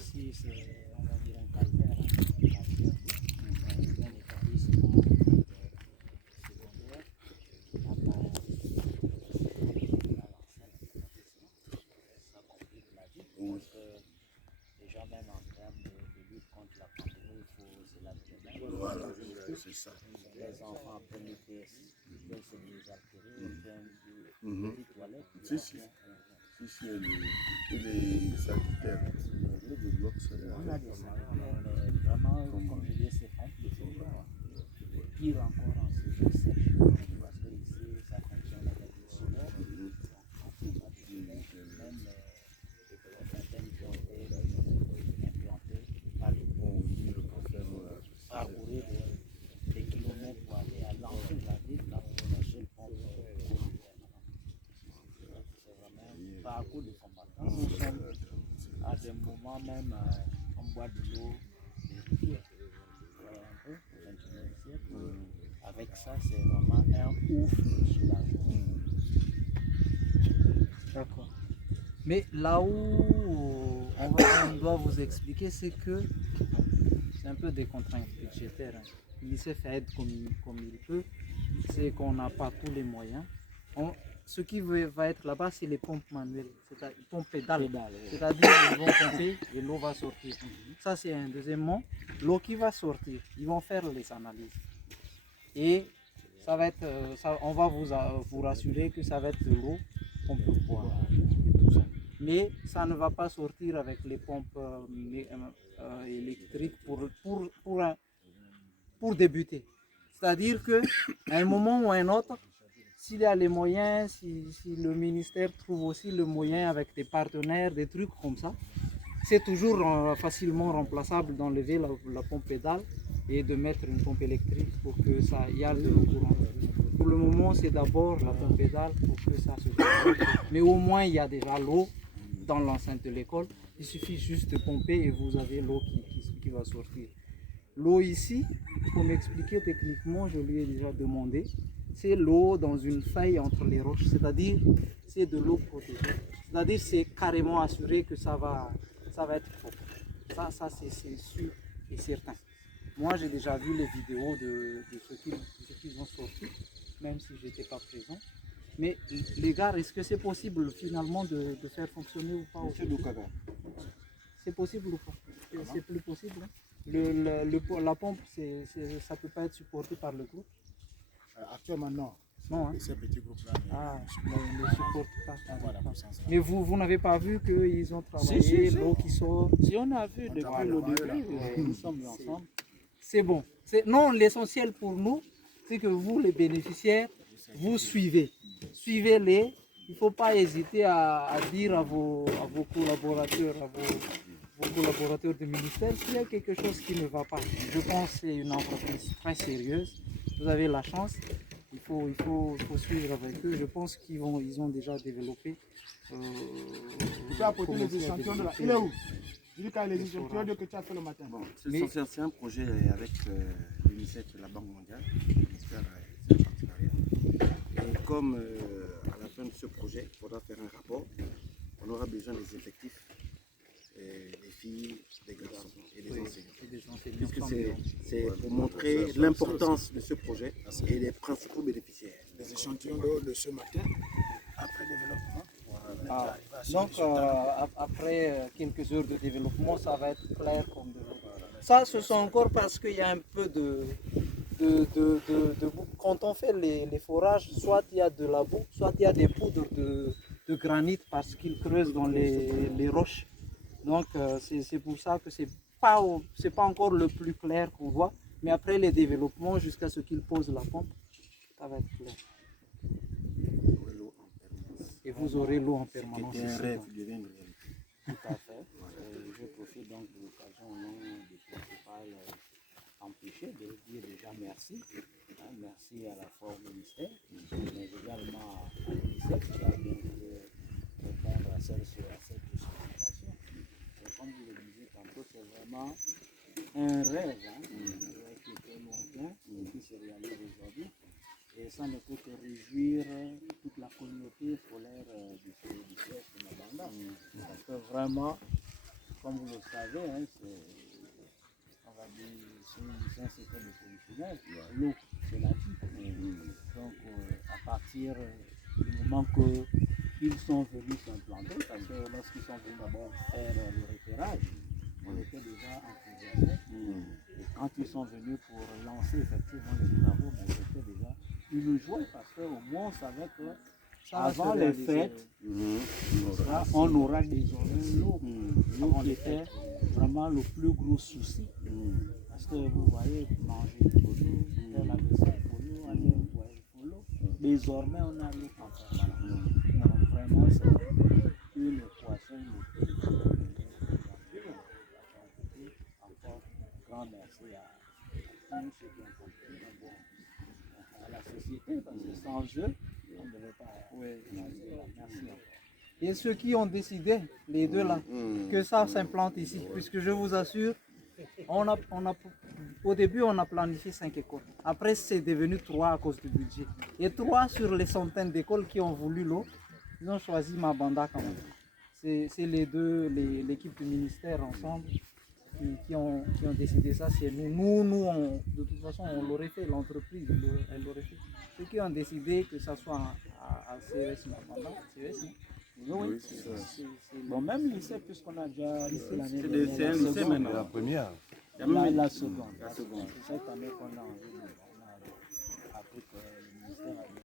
Ici, c'est, on va dire, un calvaire. Un établissement secondaire. Ça complique la vie parce que déjà même en termes de lutte contre la pandémie, il faut se laver les mains. Voilà, c'est ça. Les enfants après l'été, ils veulent se désaltérer, faire des toilettes. Si, et les sanitaires. Le bloc solaire. On a des sanitaires, mais vraiment, comme je dis, c'est compliqué. Pire encore en saison sèche, parce que ici, ça fonctionne avec le solaire. Même certaines qui ont été implantées par parcourir des kilomètres pour aller à l'entrée de la ville, là où la seule pompe c'est vraiment un parcours de combattant. Nous sommes à des moments même, on boit de l'eau des rivières. Un peu, au XXIe siècle. Avec ça, c'est vraiment un ouf de soulagement. D'accord. Mais là où on doit vous expliquer, c'est que c'est un peu des contraintes budgétaires. L'UNICEF aide comme il peut, c'est qu'on n'a pas tous les moyens. Ce qui va être là-bas, c'est les pompes manuelles, c'est-à-dire les pompes pédales. C'est-à-dire qu'ils vont pomper et l'eau va sortir. Ça, c'est un. Deuxièmement, l'eau qui va sortir, ils vont faire les analyses. Et ça va être, on va vous rassurer que ça va être de l'eau qu'on peut boire. Mais ça ne va pas sortir avec les pompes électriques pour débuter. C'est-à-dire qu'à un moment ou à un autre, s'il y a les moyens, si le ministère trouve aussi le moyen avec des partenaires, des trucs comme ça, c'est toujours facilement remplaçable d'enlever la pompe pédale et de mettre une pompe électrique pour que ça y aille de l'eau courante. Pour le moment, c'est d'abord la pompe pédale pour que ça se fasse. Mais au moins, il y a déjà l'eau dans l'enceinte de l'école. Il suffit juste de pomper et vous avez l'eau qui va sortir. L'eau ici, pour m'expliquer techniquement, je lui ai déjà demandé, c'est l'eau dans une faille entre les roches, c'est-à-dire c'est de l'eau protégée. C'est-à-dire c'est carrément assuré que ça va être propre. Ça c'est sûr et certain. Moi j'ai déjà vu les vidéos de ce qu'ils ont sorti, même si je n'étais pas présent. Mais les gars, est-ce que c'est possible finalement de faire fonctionner ou pas? C'est possible ou pas? C'est plus possible, hein? La pompe, ça ne peut pas être supporté par le groupe? Actuellement, non. Non, hein? Ces petits groupes-là ne supportent pas. voilà, Mais vous n'avez pas vu qu'ils ont travaillé, l'eau qui sort? Si on a vu depuis le début, nous sommes ensemble. C'est bon. Non, l'essentiel pour nous, c'est que vous, les bénéficiaires, vous suivez. Suivez-les. Il ne faut pas hésiter à dire à vos collaborateurs, vos collaborateurs du ministère, s'il y a quelque chose qui ne va pas. Je pense que c'est une entreprise très sérieuse. Vous avez la chance. Il faut suivre avec eux. Je pense qu'ils ont déjà développé. Tu peux apporter les échantillons de la... Il est où? Je dis quand les échantillons que tu as fait le matin. Bon, c'est un projet avec l'UNICEF et la Banque mondiale, le ministère c'est un partenariat. Et comme à la fin de ce projet, il faudra faire un rapport, on aura besoin des effectifs, des filles, des garçons et des enseignants. Puisque c'est pour montrer l'importance de ce projet et les principaux bénéficiaires. Les échantillons de ce matin, après développement. Donc après quelques heures de développement, ça va être clair comme de l'eau. Ça, ce sont encore parce qu'il y a un peu de boue. Quand on fait les forages, soit il y a de la boue, soit il y a des poudres de granit parce qu'ils creusent dans les roches. Donc c'est pour ça que c'est pas encore le plus clair qu'on voit, mais après les développements, jusqu'à ce qu'ils posent la pompe, ça va être clair. Et vous aurez l'eau en permanence. C'est un rêve qui devient une réalité. Tout à fait. Je profite donc de l'occasion au nom du principal empêché de dire déjà merci. Merci à la fois au ministère, mais également à l'UNICEF qui a bien voulu répondre à cette sollicitation. Et comme vous le disiez tantôt, c'est vraiment un rêve, qui était lointain et qui se réalise aujourd'hui. Et ça ne peut que réjouir toute la communauté scolaire du CEDC que vraiment, comme vous le savez, hein, on va dire, c'est un secteur de professionnels. L'eau, c'est la vie. Donc, à partir du moment qu'ils sont venus s'implanter, parce que lorsqu'ils sont venus d'abord faire le repérage, on était déjà enthousiasmés. Et quand ils sont venus pour lancer effectivement les travaux, c'était déjà une joie parce qu'au moins on savait que avant les fêtes, on aura désormais l'eau. L'eau qui était vraiment le plus gros souci. Parce que vous voyez, manger il faut l'eau, faire la vaisselle il faut l'eau, aller au foyer il faut l'eau. Désormais on a l'eau en permanence. Donc vraiment c'est une équation encore grand merci à tous ceux qui ont contribué à la société, parce que sans eux, on ne devait pas. Merci encore. Et ceux qui ont décidé, les deux là, que ça s'implante ici, puisque je vous assure, au début on a planifié 5 écoles. Après c'est devenu 3 à cause du budget. Et 3 sur les centaines d'écoles qui ont voulu l'eau, ils ont choisi Mabanda quand même. C'est les deux, l'équipe du ministère ensemble qui ont décidé ça. C'est nous de toute façon on l'aurait fait, l'entreprise elle l'aurait fait. Ceux qui ont décidé que ça soit à CES Mabanda, CES, non? Oui, bon, même lycée, puisqu'on a déjà l'année dernière. C'est un lycée maintenant. La première. La seconde. C'est cette année qu'on a appris que le ministère a